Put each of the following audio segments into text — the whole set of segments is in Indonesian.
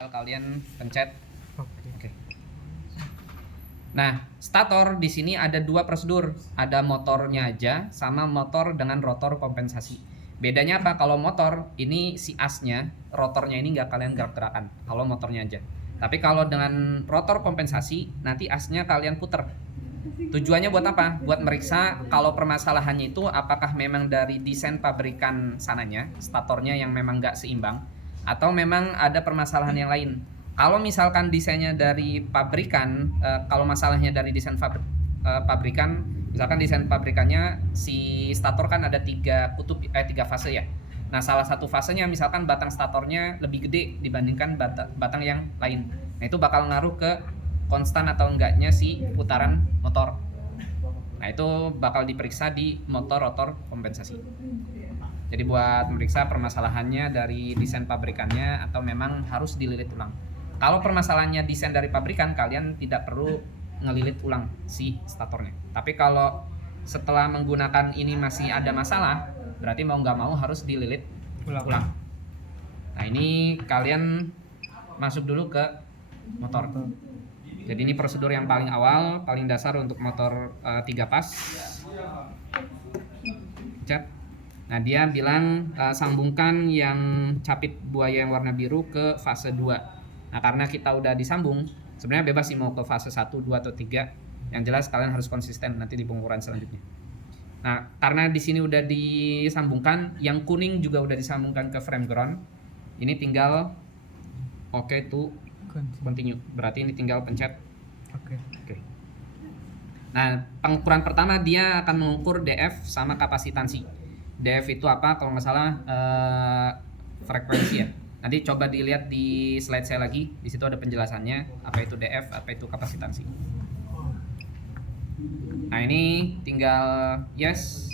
Kalian pencet. Oke. Nah, stator di sini ada dua prosedur, ada motornya aja sama motor dengan rotor kompensasi. Bedanya apa? Kalau motor ini si asnya, rotornya ini nggak kalian gerak-gerakan. Kalau motornya aja. Tapi kalau dengan rotor kompensasi, nanti asnya kalian puter. Tujuannya buat apa? Buat meriksa kalau permasalahannya itu apakah memang dari desain pabrikan sananya, statornya yang memang nggak seimbang, atau memang ada permasalahan yang lain. Kalau misalkan desainnya dari pabrikan, kalau masalahnya dari desain pabrikan, misalkan desain pabrikannya si stator kan ada tiga fase ya. Nah, salah satu fasenya misalkan batang statornya lebih gede dibandingkan batang yang lain. Nah, itu bakal ngaruh ke konstan atau enggaknya si putaran motor. Nah, itu bakal diperiksa di motor rotor kompensasi. Jadi buat meriksa permasalahannya dari desain pabrikannya atau memang harus dililit ulang. Kalau permasalahannya desain dari pabrikan, kalian tidak perlu ngelilit ulang si statornya. Tapi kalau setelah menggunakan ini masih ada masalah, berarti mau nggak mau harus dililit ulang. Nah, ini kalian masuk dulu ke motor. Jadi ini prosedur yang paling awal, paling dasar untuk motor 3 pas. Chat. Nah, dia bilang sambungkan yang capit buaya yang warna biru ke fase 2. Nah, karena kita udah disambung, sebenarnya bebas sih mau ke fase 1, 2 atau 3. Yang jelas kalian harus konsisten nanti di pengukuran selanjutnya. Nah, karena di sini udah disambungkan, yang kuning juga udah disambungkan ke frame ground. Ini tinggal to continue. Berarti ini tinggal pencet Oke. Nah, pengukuran pertama dia akan mengukur DF sama kapasitansi. DF itu apa? Kalau nggak salah frekuensi ya. Nanti coba dilihat di slide saya lagi. Di situ ada penjelasannya. Apa itu DF? Apa itu kapasitansi? Nah, ini tinggal yes.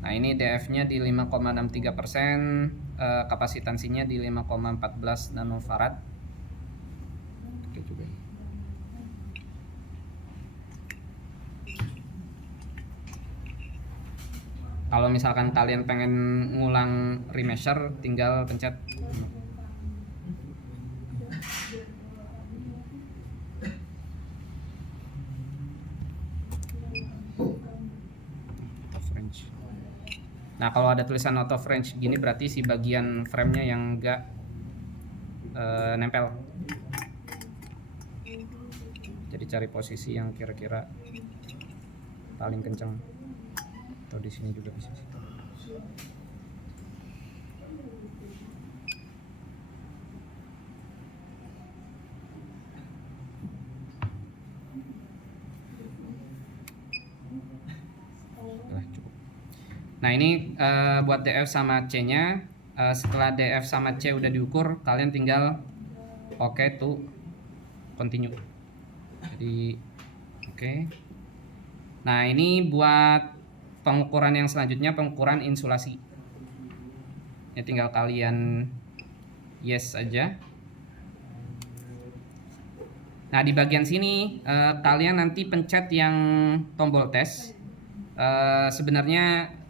Nah, ini DF-nya di 5,63%, kapasitansinya di 5,14 nanofarad. Oke juga. Kalau misalkan kalian pengen ngulang remeasure, tinggal pencet. Nah, kalau ada tulisan out of range gini berarti si bagian frame-nya yang enggak nempel. Jadi cari posisi yang kira-kira paling kencang. Atau di sini juga bisa sih. Nah, ini buat DF sama C-nya. Setelah DF sama C udah diukur, kalian tinggal to continue. Jadi oke. Nah, ini buat pengukuran yang selanjutnya, pengukuran insulasi. Ya, tinggal kalian yes aja. Nah, di bagian sini kalian nanti pencet yang tombol tes. Sebenarnya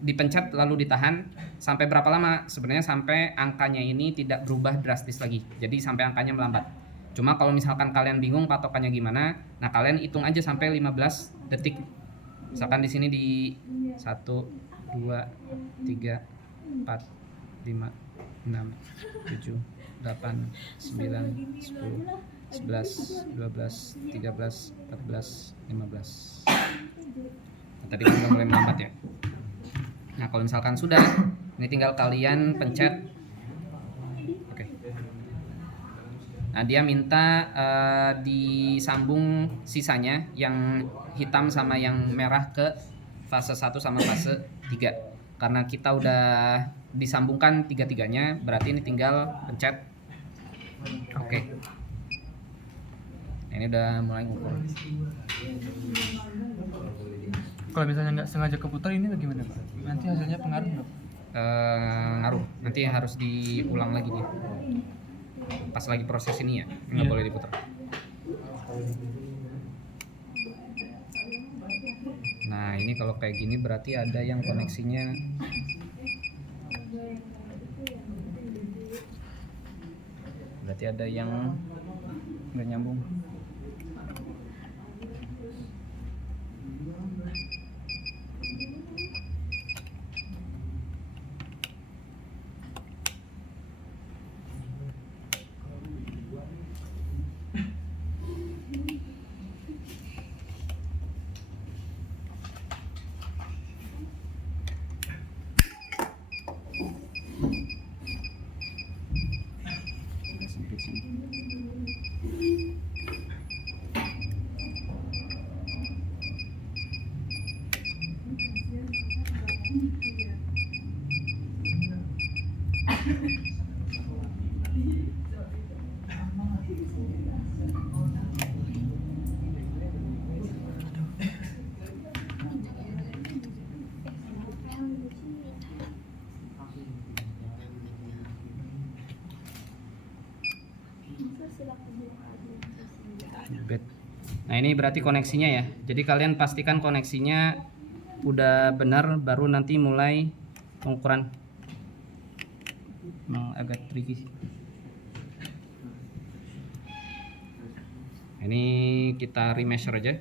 dipencet lalu ditahan sampai berapa lama? Sebenarnya sampai angkanya ini tidak berubah drastis lagi. Jadi sampai angkanya melambat. Cuma kalau misalkan kalian bingung patokannya gimana, nah kalian hitung aja sampai 15 detik. Misalkan di sini di 1 2 3 4 5 6 7 8 9 10 11 12 13 14 15. Nah, tadi kan udah mulai melambat ya. Nah, kalau misalkan sudah, ini tinggal kalian pencet oke. Nah, dia minta disambung sisanya yang hitam sama yang merah ke fase 1 sama fase 3. Karena kita udah disambungkan tiga-tiganya, berarti ini tinggal pencet oke. Nah, ini udah mulai ngukur. Kalau misalnya nggak sengaja keputar ini bagaimana, Pak? Nanti hasilnya pengaruh nggak? Ngaruh. Nanti harus diulang lagi dia. Pas lagi proses ini ya, nggak boleh diputar. ini kalau kayak gini berarti ada yang koneksinya nggak nyambung. Sempit sini. Bed. Nah ini berarti koneksinya ya. Jadi kalian pastikan koneksinya udah benar, baru nanti mulai pengukuran. Agak tricky sih. Ini kita remeasure aja.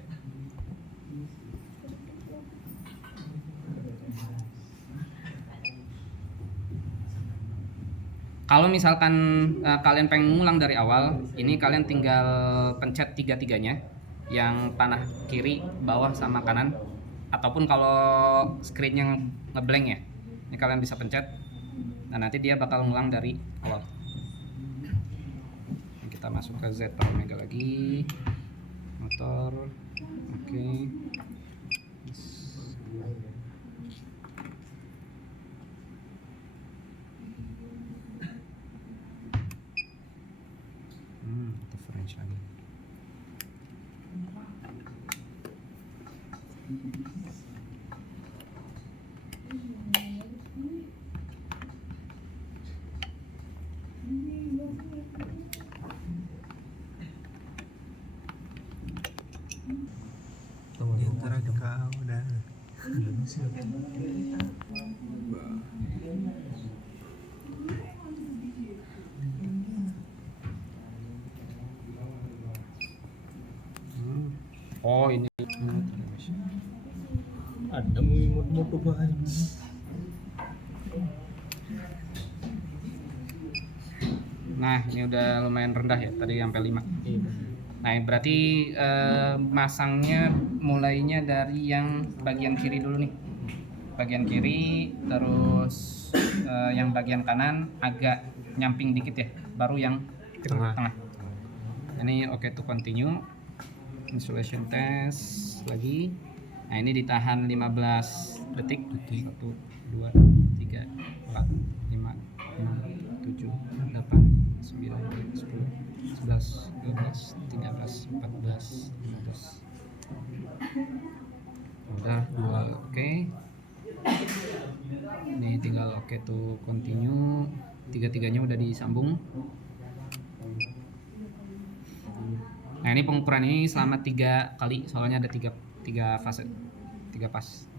Kalau misalkan kalian pengen ngulang dari awal, ini kalian tinggal pencet tiga-tiganya, yang panah kiri, bawah, sama kanan. Ataupun kalau screennya ngeblank ya, ini kalian bisa pencet. Nah nanti dia bakal ngulang dari awal. Kita masuk ke Z Omega lagi, motor, oke. Kita French lagi. Di antara kau dan Oh ini. ada mau perubahan. Nah ini udah lumayan rendah ya, tadi sampai 5. Nah berarti masangnya mulainya dari yang bagian kiri dulu nih. Bagian kiri, terus yang bagian kanan agak nyamping dikit ya, baru yang tengah. Ini oke to continue. Installation test lagi. Nah ini ditahan 15 detik. 1, 2, 3, 4, 5, 6, 7, 8, 9, 10, 11, 12, 13, 14, 15. Udah 2 oke. Ini tinggal oke to continue. Tiga-tiganya udah disambung. Nah ini pengukuran ini selama 3 kali, soalnya ada 3 fase, 3 pas.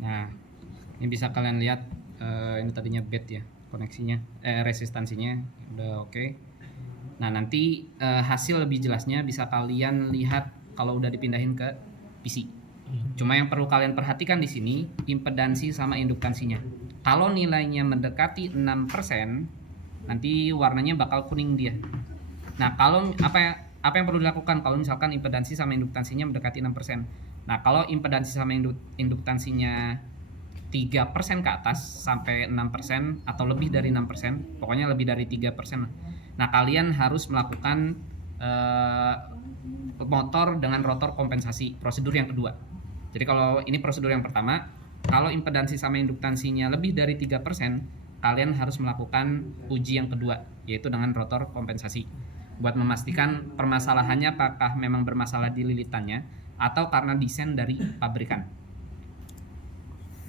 Nah, ini bisa kalian lihat ini tadinya bed ya, koneksinya, resistansinya udah oke. Nah, nanti hasil lebih jelasnya bisa kalian lihat kalau udah dipindahin ke PC. Cuma yang perlu kalian perhatikan di sini impedansi sama induktansinya. Kalau nilainya mendekati 6%, nanti warnanya bakal kuning dia. Nah, kalau apa yang perlu dilakukan kalau misalkan impedansi sama induktansinya mendekati 6%? Nah, kalau impedansi sama induktansinya 3% ke atas sampai 6% atau lebih dari 6%, pokoknya lebih dari 3% lah. Nah, kalian harus melakukan motor dengan rotor kompensasi, prosedur yang kedua. Jadi kalau ini prosedur yang pertama, kalau impedansi sama induktansinya lebih dari 3%, kalian harus melakukan uji yang kedua, yaitu dengan rotor kompensasi. Buat memastikan permasalahannya apakah memang bermasalah di lilitannya atau karena desain dari pabrikan.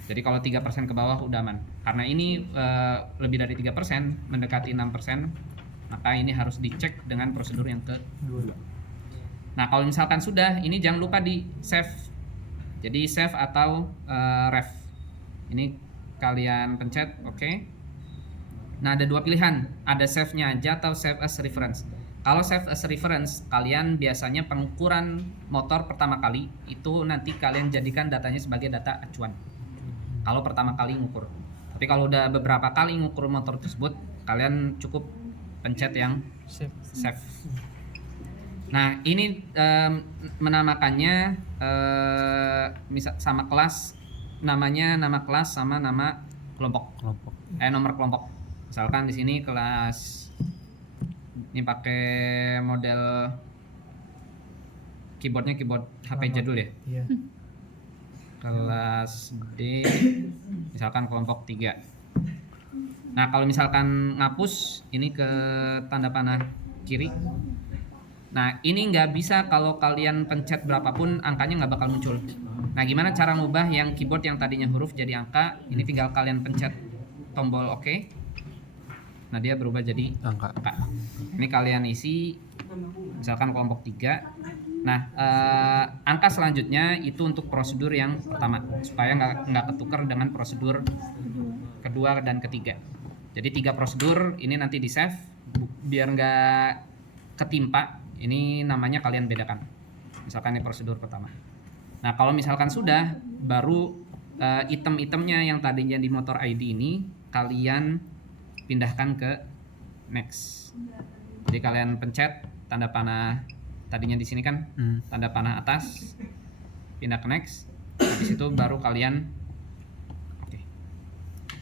Jadi kalau 3% ke bawah udah aman. Karena ini lebih dari 3%, mendekati 6%, maka ini harus dicek dengan prosedur yang kedua. Nah, kalau misalkan sudah, ini jangan lupa di save. Jadi save atau ref. Ini kalian pencet, oke. Nah, ada dua pilihan, ada save-nya aja atau save as reference. Kalau save as reference, kalian biasanya pengukuran motor pertama kali itu nanti kalian jadikan datanya sebagai data acuan. Kalau pertama kali ngukur. Tapi kalau udah beberapa kali ngukur motor tersebut, kalian cukup pencet yang save. Nah, ini menamakannya misal sama kelas, namanya nama kelas sama nama kelompok. Nomor kelompok. Misalkan di sini kelas ini pakai model keyboardnya keyboard HP jadul ya. Iya. Kelas D misalkan kelompok 3. Nah, kalau misalkan ngapus ini ke tanda panah kiri. Nah, ini nggak bisa kalau kalian pencet berapapun angkanya nggak bakal muncul. Nah, gimana cara ngubah yang keyboard yang tadinya huruf jadi angka? Ini tinggal kalian pencet tombol OK. Nah, dia berubah jadi angka. Ini kalian isi misalkan kelompok 3. Nah, angka selanjutnya itu untuk prosedur yang pertama supaya nggak ketukar dengan prosedur kedua dan ketiga. Jadi 3 prosedur ini nanti di save biar nggak ketimpa. Ini namanya kalian bedakan. Misalkan ini prosedur pertama. Nah, kalau misalkan sudah, baru item-itemnya yang tadinya di motor ID ini kalian pindahkan ke next. Jadi kalian pencet tanda panah tadinya di sini kan, tanda panah atas, pindah ke next. Habis itu baru kalian oke.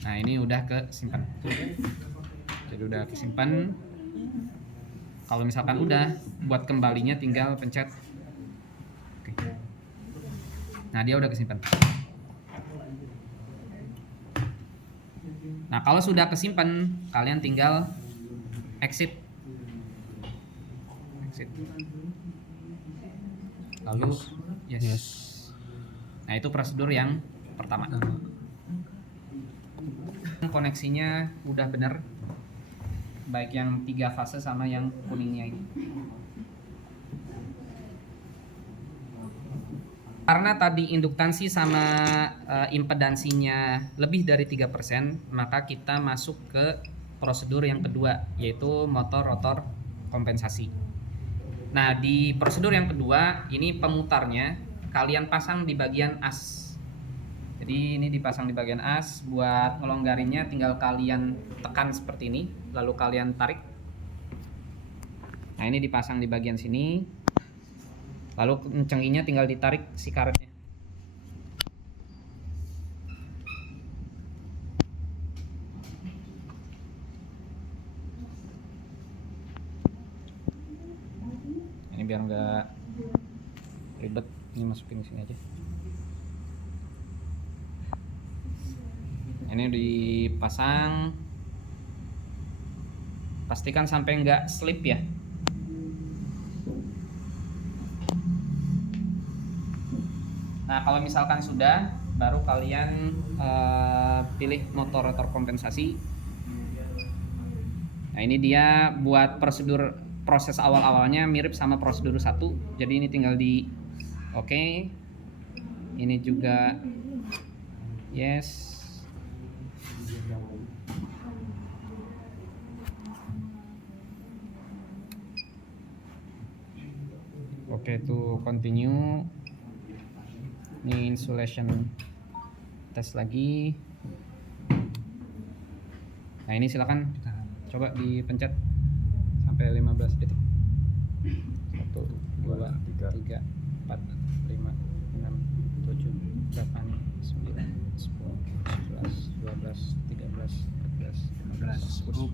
Nah, ini udah kesimpan. Jadi udah kesimpan. Kalau misalkan udah, buat kembalinya tinggal pencet oke. Nah, dia udah kesimpan. Nah, kalau sudah kesimpan, kalian tinggal exit. Lalu yes. Nah, itu prosedur yang pertama. Koneksinya udah bener, baik yang 3 fase sama yang kuningnya ini. Karena tadi induktansi sama impedansinya lebih dari 3%, maka kita masuk ke prosedur yang kedua, yaitu motor rotor kompensasi. Nah, di prosedur yang kedua ini pemutarnya kalian pasang di bagian as. Jadi ini dipasang di bagian as. Buat ngelonggarinnya tinggal kalian tekan seperti ini, lalu kalian tarik. Nah, ini dipasang di bagian sini. Lalu kencenginya tinggal ditarik si karetnya. Ini biar nggak ribet, ini masukin sini aja. Ini dipasang, pastikan sampai nggak slip ya. Nah, kalau misalkan sudah, baru kalian pilih motor rotor kompensasi. Nah, ini dia buat prosedur proses awal-awalnya mirip sama prosedur 1. Jadi ini tinggal di oke. Ini juga yes. Oke, to continue. Ini insulation tes lagi. Nah, ini silakan coba dipencet sampai 15 detik. 3, 4, 5, 6, 7, 8, 9, 10, 11, 12, 13, 14, 15 huruf.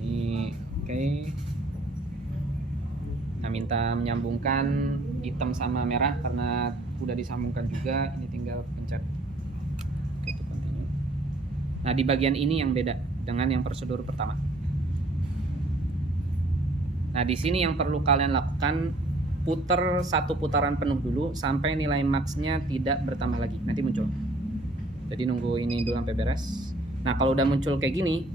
Ini oke. Nah, minta menyambungkan hitam sama merah karena udah disambungkan juga. Ini tinggal pencet oke to continue. Nah, di bagian ini yang beda dengan yang prosedur pertama. Nah, di sini yang perlu kalian lakukan, putar satu putaran penuh dulu sampai nilai max-nya tidak bertambah lagi. Nanti muncul. Jadi nunggu ini dulu sampai beres. Nah, kalau udah muncul kayak gini,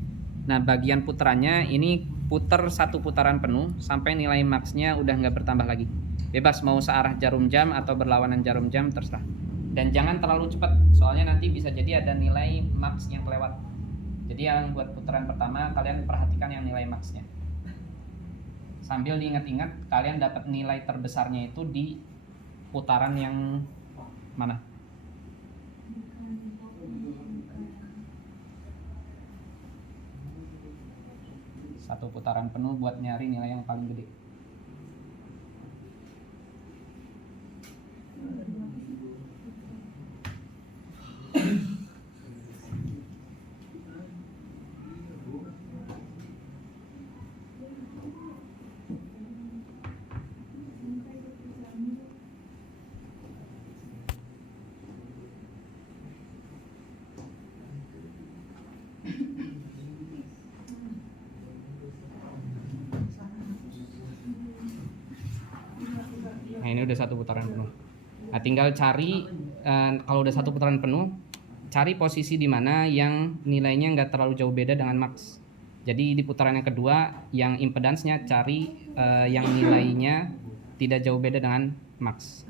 nah bagian putarannya ini putar satu putaran penuh sampai nilai max-nya udah nggak bertambah lagi. Bebas mau searah jarum jam atau berlawanan jarum jam, terserah. Dan jangan terlalu cepat, soalnya nanti bisa jadi ada nilai max yang kelewat. Jadi yang buat putaran pertama kalian perhatikan yang nilai max-nya. Sambil diingat-ingat kalian dapat nilai terbesarnya itu di putaran yang mana? Satu putaran penuh buat nyari nilai yang paling gede. Nah, ini udah satu putaran penuh. Nah, tinggal cari kalau udah satu putaran penuh, cari posisi di mana yang nilainya nggak terlalu jauh beda dengan max. Jadi di putaran yang kedua, yang impedance-nya cari yang nilainya tidak jauh beda dengan max.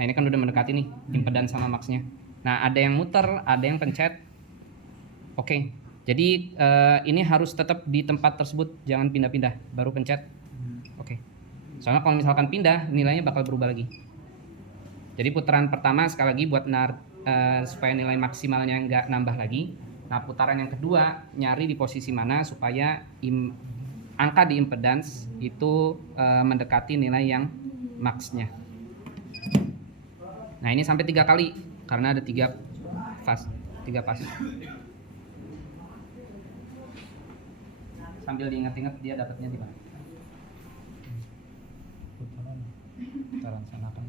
Nah, ini kan udah mendekati nih impedance sama max-nya. Nah, ada yang muter, ada yang pencet. Oke. Jadi ini harus tetap di tempat tersebut, jangan pindah-pindah, baru pencet. Oke. Soalnya kalau misalkan pindah, nilainya bakal berubah lagi. Jadi putaran pertama sekali lagi buat supaya nilai maksimalnya nggak nambah lagi. Nah, putaran yang kedua nyari di posisi mana supaya angka di impedance itu mendekati nilai yang max-nya. Nah, ini sampai 3 kali karena ada 3 fase, 3 pas. Sambil diingat-ingat dia dapatnya di mana. Putaran sana kan.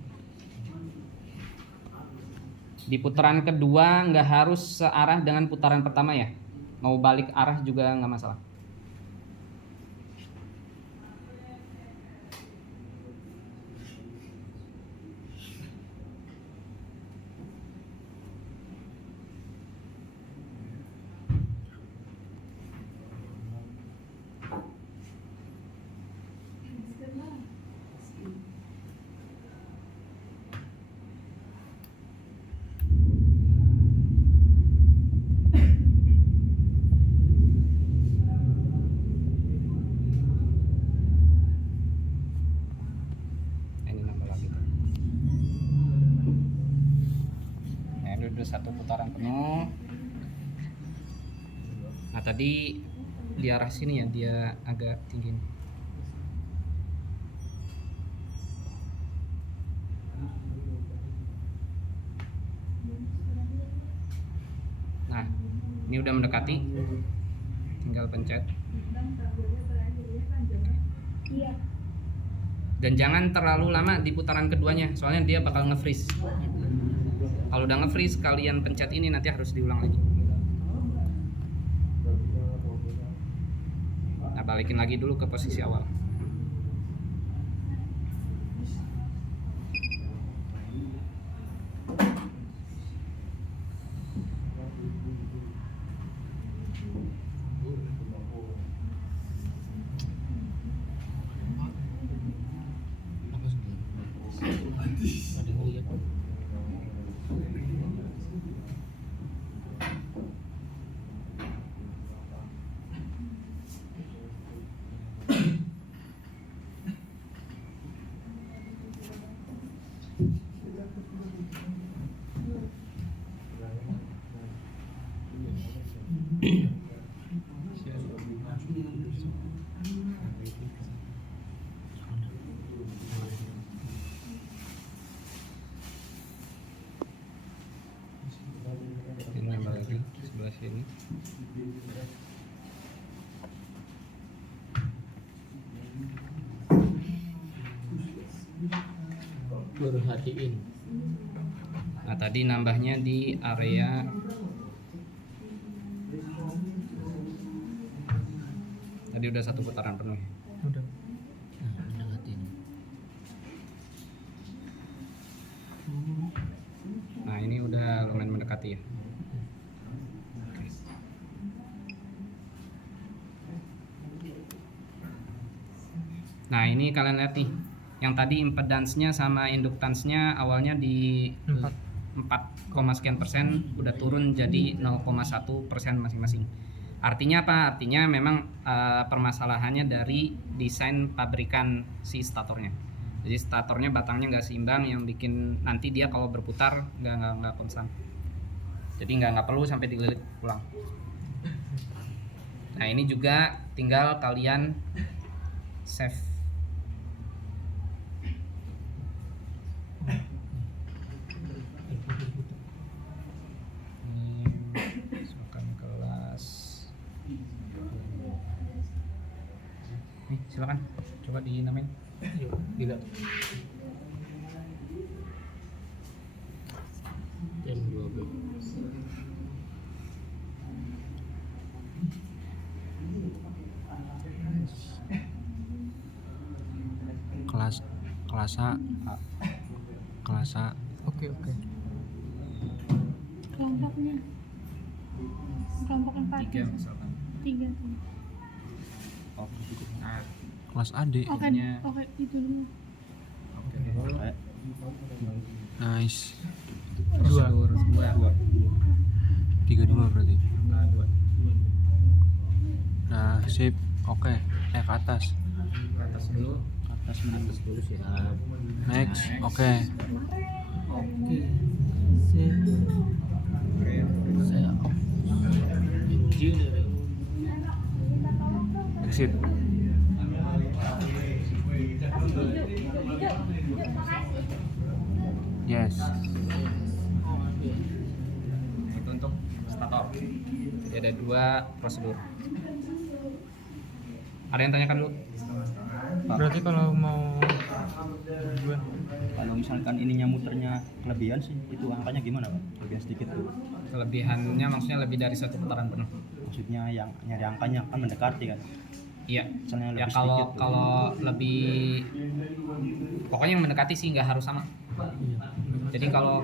Di putaran kedua nggak harus searah dengan putaran pertama ya. Mau balik arah juga nggak masalah. Satu putaran penuh. Nah, tadi di arah sini ya, dia agak tinggi. Nah, ini udah mendekati, tinggal pencet. Dan jangan terlalu lama di putaran keduanya, soalnya dia bakal nge-freeze. Kalau udah nge-freeze, kalian pencet ini nanti harus diulang lagi. Nah, balikin lagi dulu ke posisi awal. Perhatiin. Nah tadi nambahnya di area tadi udah 1 putaran penuh. Udah. Nah, mendekatin. Nah ini udah lumayan mendekati ya. Oke. Nah ini kalian lihat nih, yang tadi impedance-nya sama inductance-nya awalnya di 4, sekian persen udah turun jadi 0,1% masing-masing. Artinya apa? Artinya memang permasalahannya dari desain pabrikan si statornya. Jadi statornya batangnya nggak seimbang yang bikin nanti dia kalau berputar nggak konstan. Jadi nggak perlu sampai digelilit ulang. Nah ini juga tinggal kalian save. Ini silakan kelas. Nih silakan coba dinamain. Tidak. Jam 12. kelas A. Kelas A. Oke. Kelompoknya kelompok 4 3 misalkan. 3 tuh. Nah, Kelas AD. Oke, Nya- oke itu dulu. oke. Nice. Prosedur 2. 32 berarti. Nah, 2. Nah, sip. Oke. Ke atas. Ke atas dulu. Atas dulu siap. Next. Oke. Oke. Saya engineering. Exit. Yes. Itu untuk stator. Jadi ada 2 prosedur. Ada yang tanyakan dulu? Berarti kalau mau gua Kalau misalkan ininya muternya kelebihan sih, itu angkanya gimana Pak? Kelebihan sedikit tuh. Kelebihannya maksudnya lebih dari 1 putaran penuh. Maksudnya yang nyari angkanya kan mendekati kan. Iya. Misalnya Ya lebih kalau sedikit tuh. kalau lebih pokoknya yang mendekati sih nggak harus sama. Jadi kalau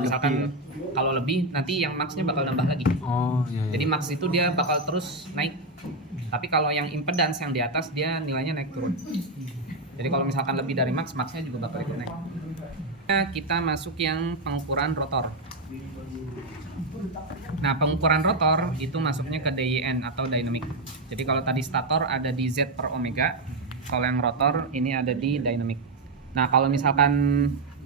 misalkan kalau lebih nanti yang max-nya bakal nambah lagi. Oh, iya. Jadi max itu dia bakal terus naik. Tapi kalau yang impedance yang di atas dia nilainya naik turun. Jadi kalau misalkan lebih dari max, maxnya juga bakal ikut naik. Nah, kita masuk yang pengukuran rotor. Nah, pengukuran rotor itu masuknya ke DYN atau dynamic. Jadi kalau tadi stator ada di Z per omega, kalau yang rotor ini ada di dynamic. Nah, kalau misalkan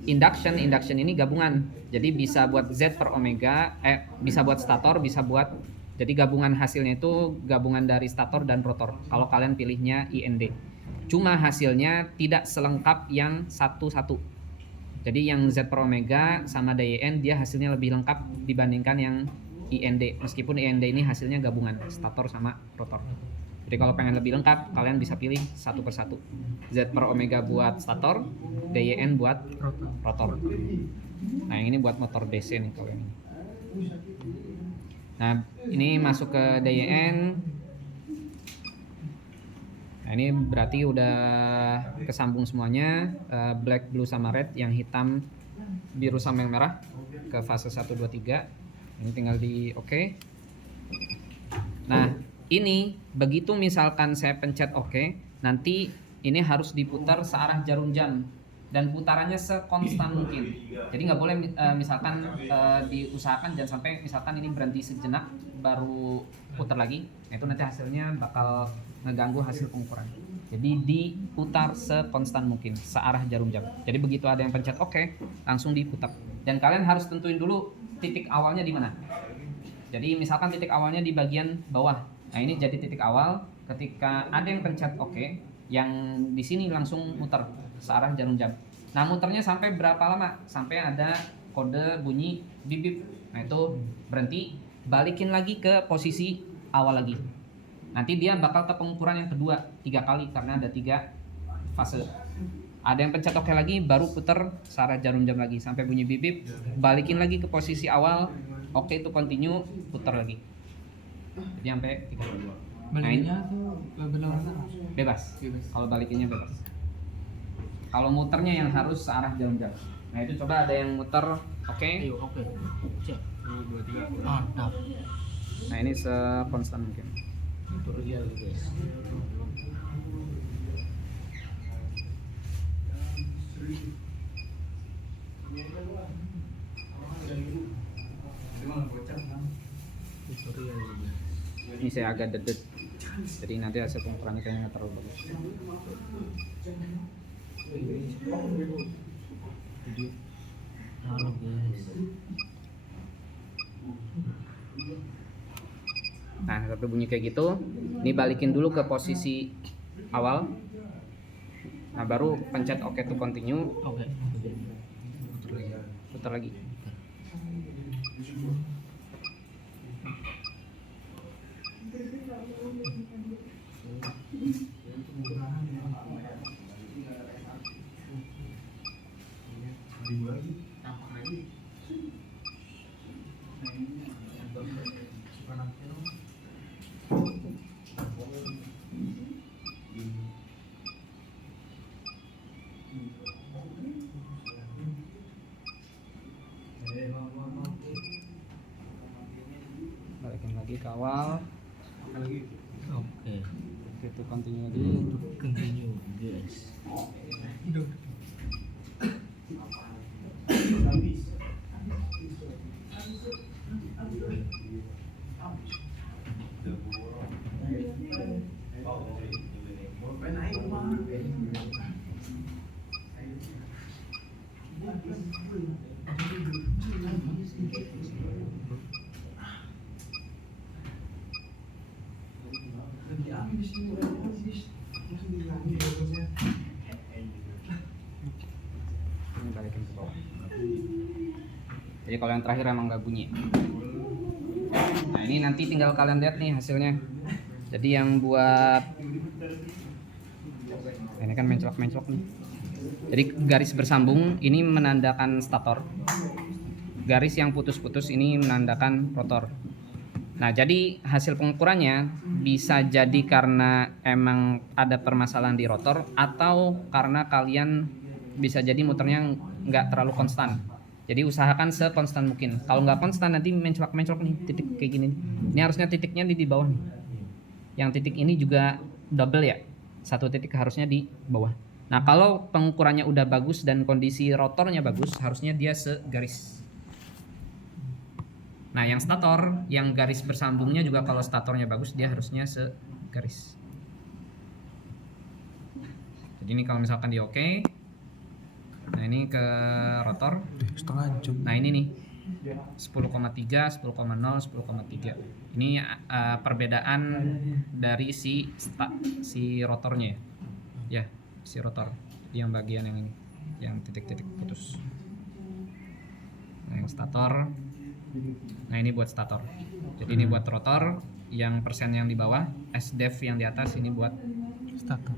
induction ini gabungan. Jadi bisa buat Z per omega, bisa buat stator, bisa buat jadi gabungan hasilnya itu gabungan dari stator dan rotor. Kalau kalian pilihnya IND. Cuma hasilnya tidak selengkap yang satu-satu. Jadi yang Z per omega sama DYN dia hasilnya lebih lengkap dibandingkan yang IND. Meskipun IND ini hasilnya gabungan stator sama rotor. Jadi kalau pengen lebih lengkap kalian bisa pilih satu persatu. Z per omega buat stator, DYN buat rotor. Nah yang ini buat motor DC nih kalau yang ini. Nah ini masuk ke DYN. Nah ini berarti udah kesambung semuanya, black, blue sama red, yang hitam, biru sama yang merah ke fase 1, 2, 3. Ini tinggal di oke. Nah ini begitu misalkan saya pencet oke, nanti ini harus diputar searah jarum jam dan putarannya sekonstan mungkin. Jadi nggak boleh misalkan diusahakan jangan sampai misalkan ini berhenti sejenak baru putar lagi. Nah, itu nanti hasilnya bakal ngeganggu hasil pengukuran. Jadi diputar sekonstan mungkin searah jarum jam. Jadi begitu ada yang pencet oke, langsung diputar. Dan kalian harus tentuin dulu titik awalnya di mana. Jadi misalkan titik awalnya di bagian bawah. Nah, ini jadi titik awal ketika ada yang pencet oke, yang di sini langsung muter searah jarum jam. Nah, muternya sampai berapa lama? Sampai ada kode bunyi bip bip. Nah, itu berhenti, balikin lagi ke posisi awal lagi. Nanti dia bakal ke pengukuran yang kedua 3 kali karena ada 3 fase. Ada yang pencet oke lagi, baru puter searah jarum jam lagi sampai bunyi bip, balikin lagi ke posisi awal, oke itu continue, putar lagi. Jadi sampai 3. Baliknya tuh ke berlawanan arah. Bebas. Kalau balikinnya bebas. Kalau muternya yang harus searah jarum jam. Nah itu coba ada yang muter, oke. Ayo, oke. Cek. 2, 3. Mantap. Nah ini sekonstan mungkin. Tutorial guys. Tutorial guys. Ini saya agak dedet. Jadi nanti hasil pengukurannya kayaknya nggak terlalu bagus. Halo guys. Nah satu bunyi kayak gitu. Ini balikin dulu ke posisi awal. Nah baru pencet oke to continue, Oke. putar lagi. Balikin lagi ke awal. Oke. Oke to continue lagi. Continue guys. Ini balikin ke bawah. Jadi kalau yang terakhir emang nggak bunyi. Nah ini nanti tinggal kalian lihat nih hasilnya. Jadi yang buat ini kan menclok nih. Jadi garis bersambung ini menandakan stator. Garis yang putus-putus ini menandakan rotor. Nah jadi hasil pengukurannya bisa jadi karena emang ada permasalahan di rotor atau karena kalian bisa jadi muternya nggak terlalu konstan. Jadi usahakan sekonstan mungkin. Kalau nggak konstan nanti menclok nih titik kayak gini. Ini harusnya titiknya di bawah nih. Yang titik ini juga double ya. Satu titik harusnya di bawah. Nah kalau pengukurannya udah bagus dan kondisi rotornya bagus, harusnya dia segaris. Nah yang stator, yang garis bersambungnya juga kalau statornya bagus, dia harusnya segaris. Jadi ini kalau misalkan di oke. Nah ini ke rotor. Setengah jam. Nah ini nih 10,3, 10,0, 10,3. Ini perbedaan dari si rotornya ya. Ya, si rotor. Yang bagian yang ini, yang titik-titik putus. Nah, yang stator. Nah, ini buat stator. Jadi ini buat rotor, yang persen yang di bawah, SDEV yang di atas ini buat stator.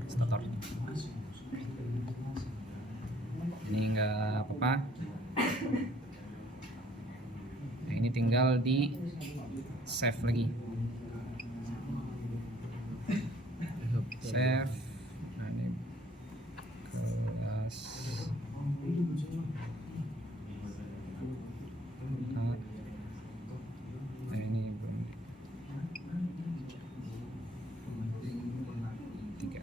Ini enggak apa-apa. Nah, ini tinggal di save lagi. Save. Nah, ini kelas nah ini belum 3.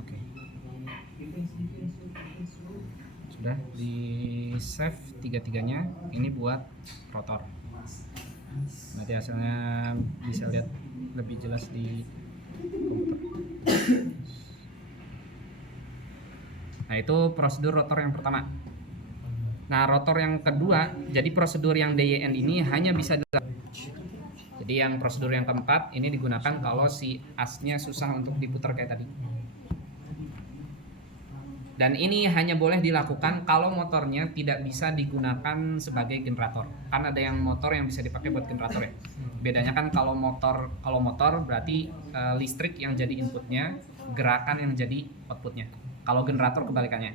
Oke. Sudah di save tiga-tiganya. Ini buat rotor. Nanti hasilnya bisa lihat lebih jelas di komputer. Nah itu prosedur rotor yang pertama. Nah rotor yang kedua, jadi prosedur yang DYN ini hanya bisa dilakukan. Jadi yang prosedur yang keempat ini digunakan kalau si asnya susah untuk diputar kayak tadi. Dan ini hanya boleh dilakukan kalau motornya tidak bisa digunakan sebagai generator. Kan ada yang motor yang bisa dipakai buat generator ya. Bedanya kan kalau motor berarti listrik yang jadi inputnya, gerakan yang jadi outputnya. Kalau generator kebalikannya,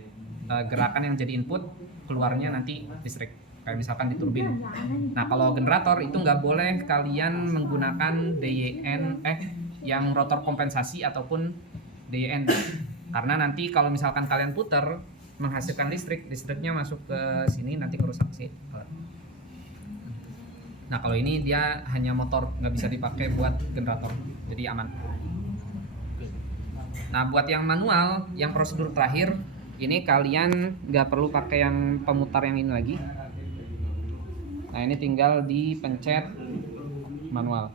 gerakan yang jadi input, keluarnya nanti listrik. Kayak misalkan di turbin. Nah kalau generator itu nggak boleh kalian menggunakan DYN yang rotor kompensasi ataupun DYN, karena nanti kalau misalkan kalian putar menghasilkan listriknya masuk ke sini nanti kerusak sih. Nah kalau ini dia hanya motor, nggak bisa dipakai buat generator, jadi aman. Nah buat yang manual, yang prosedur terakhir ini kalian nggak perlu pakai yang pemutar yang ini lagi. Nah ini tinggal dipencet manual.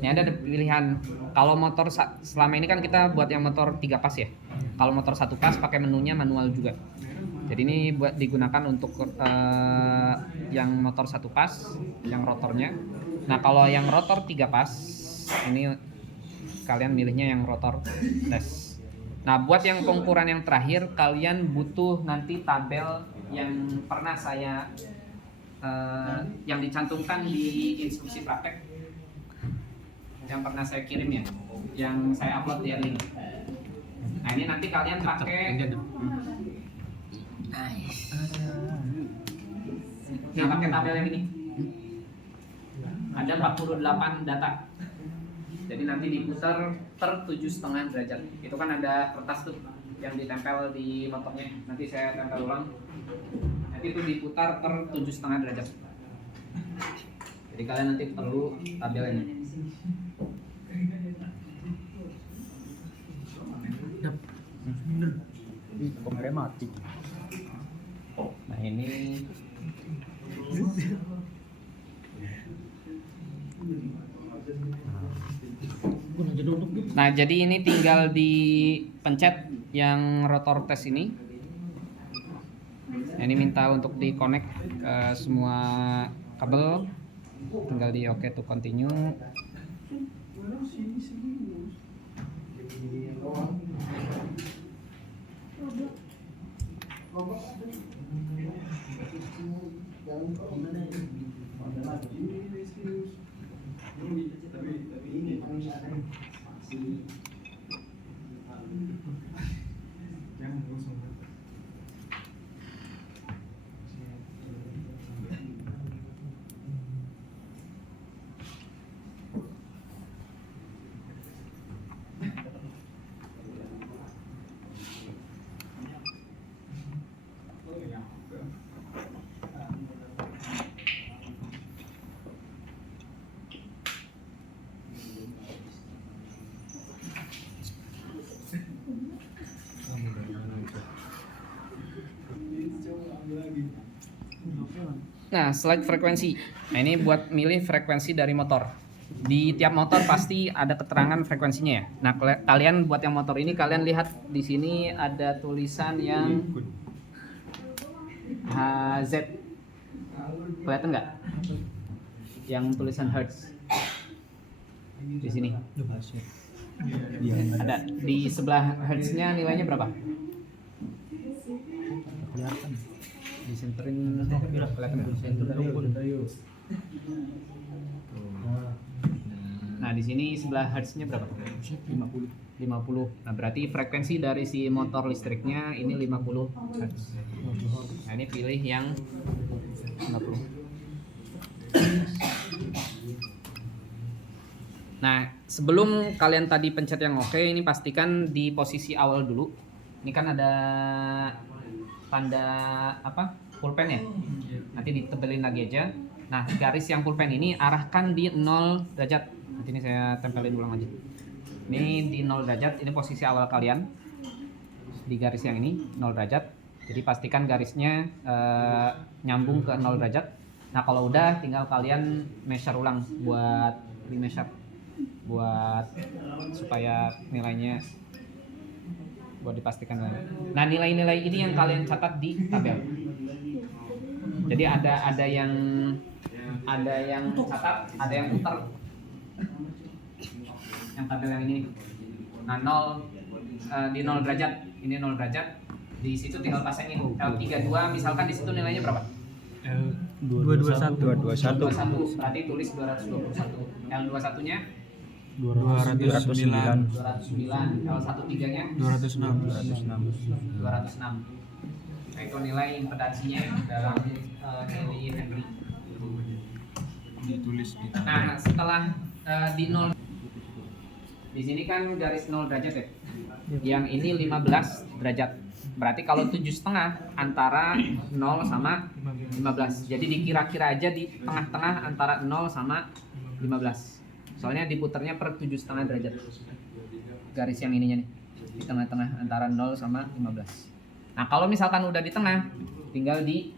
Ini ada pilihan. Kalau motor selama ini kan kita buat yang motor 3 pas ya. Kalau motor 1 pas pakai menunya manual juga. Jadi ini buat digunakan untuk yang motor 1 pas, yang rotornya. Nah kalau yang rotor 3 pas, ini kalian milihnya yang rotor tes. Nah buat yang pengukuran yang terakhir, kalian butuh nanti tabel yang pernah saya yang dicantumkan di instruksi praktek, yang pernah saya kirim ya, yang saya upload di link. Nah ini nanti kalian pakai pakai tabel yang ini. Ada 48 data. Jadi nanti diputar per 7,5 derajat. Itu kan ada kertas tuh yang ditempel di motornya. Nanti saya tempel ulang. Nanti itu diputar per 7,5 derajat. Jadi kalian nanti perlu tabel ini. Komputernya mati. Nah ini Nah jadi ini tinggal dipencet yang rotor tes ini. Ini minta untuk di connect ke semua kabel. Tinggal di OK to continue. Nah, select frekuensi. Nah, ini buat milih frekuensi dari motor. Di tiap motor pasti ada keterangan frekuensinya ya. Nah, kalian buat yang motor ini kalian lihat di sini ada tulisan yang HZ. Kelihatan nggak? Yang tulisan Hertz. Di sini. Ada di sebelah Hertz-nya nilainya berapa? Kelihatan. Disenterin kelihatan nggak? Nah di sini sebelah hertznya berapa? 50. Nah berarti frekuensi dari si motor listriknya ini 50 hertz. Nah ini pilih yang 50. Nah sebelum kalian tadi pencet yang oke, ini pastikan di posisi awal dulu. Ini kan ada tanda apa? Pulpen ya. Nanti ditebelin lagi aja. Nah garis yang pulpen ini arahkan di 0 derajat. Nanti ini saya tempelin ulang aja. Ini di 0 derajat, ini posisi awal kalian di garis yang ini 0 derajat. Jadi pastikan garisnya nyambung ke 0 derajat. Nah kalau udah tinggal kalian measure ulang buat remeasure buat supaya nilainya buat dipastikan. Nah nilai-nilai ini yang kalian catat di tabel. Jadi ada yang catat, ada yang putar. Yang tabel yang ini. Nah 0 di 0 derajat, ini 0 derajat. Di situ tinggal pasangin L32, misalkan di situ nilainya berapa? L221. 221. Berarti tulis 221. L21-nya 209. 209. L13-nya 206. 206. Nah, itu nilai impedansinya dalam milihenry. Ditulis di Nah, setelah di 0, di sini kan garis 0 derajat ya. Yang ini 15 derajat. Berarti kalau 7,5 antara 0 sama 15. Jadi dikira-kira aja di tengah-tengah antara 0 sama 15. Soalnya diputarnya per 7,5 derajat. Garis yang ininya nih. Di tengah-tengah antara 0 sama 15. Nah, kalau misalkan udah di tengah, tinggal di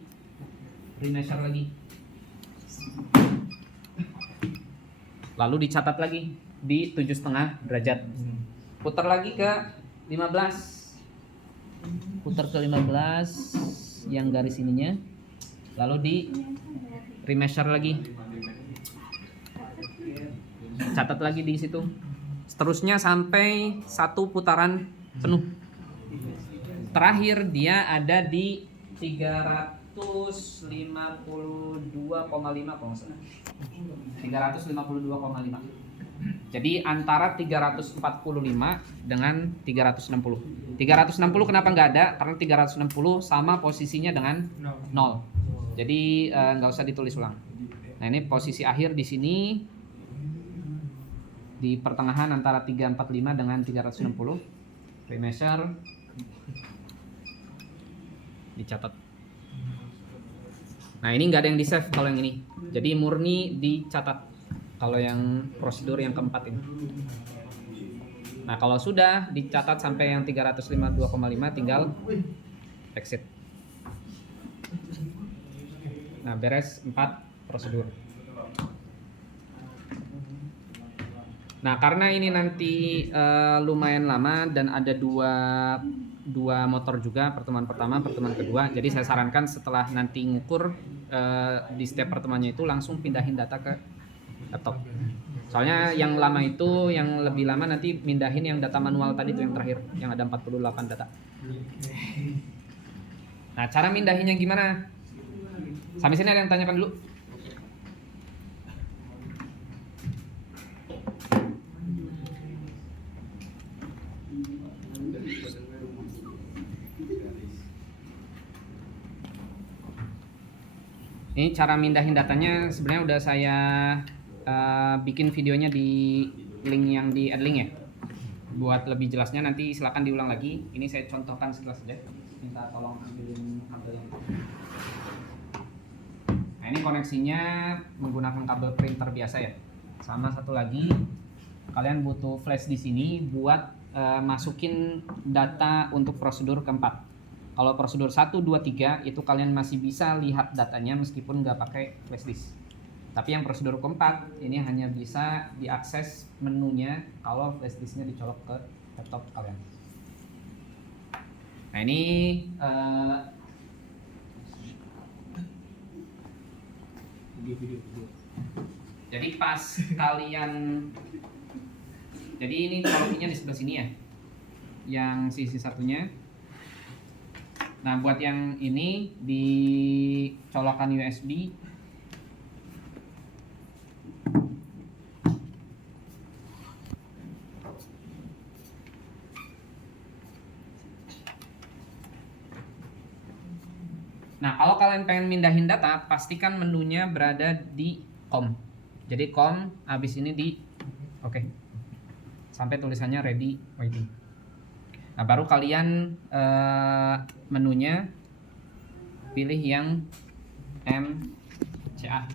remeasure lagi. Lalu dicatat lagi di 7,5 derajat. Putar lagi ke 15. Putar ke 15 yang garis ininya. Lalu di remeasure lagi. Catat lagi di situ. Seterusnya sampai satu putaran penuh. Terakhir dia ada di 352,5 kalau nggak salah. 352,5. Jadi antara 345 dengan 360. 360 kenapa nggak ada? Karena 360 sama posisinya dengan 0. Jadi nggak usah ditulis ulang. Nah, ini posisi akhir di sini di pertengahan antara 345 dengan 360. Remeasure dicatat. Nah, ini nggak ada yang di save kalau yang ini. Jadi murni dicatat kalau yang prosedur yang keempat ini. Nah, kalau sudah dicatat sampai yang 352,5 tinggal exit. Nah, beres 4 prosedur. Nah, karena ini nanti lumayan lama dan ada dua motor juga, pertemuan pertama, pertemuan kedua. Jadi saya sarankan setelah nanti ngukur di step pertemuannya itu langsung pindahin data ke laptop. Soalnya yang lama itu, yang lebih lama nanti mindahin yang data manual tadi tuh yang terakhir, yang ada 48 data. Nah, cara mindahinnya gimana? Sampai sini ada yang tanyakan dulu? Ini cara mindahin datanya sebenarnya udah saya bikin videonya di link yang di adlink ya. Buat lebih jelasnya nanti silakan diulang lagi. Ini saya contohkan sekilas saja. Minta tolong ambilin kabelnya. Nah, ini koneksinya menggunakan kabel printer biasa ya. Sama satu lagi, kalian butuh flash di sini buat masukin data untuk prosedur keempat. Kalau prosedur 1, 2, 3 itu kalian masih bisa lihat datanya meskipun nggak pakai flash disk. Tapi yang prosedur keempat ini hanya bisa diakses menunya kalau flash disknya dicolok ke laptop kalian. Nah, ini jadi pas kalian, jadi ini colokinya di sebelah sini ya, yang sisi satunya. Nah, buat yang ini dicolokan USB. Nah, kalau kalian pengen mindahin data, pastikan menunya berada di COM. Jadi COM habis ini di oke. Sampai tulisannya ready waiting. Nah, baru kalian menunya pilih yang MCA.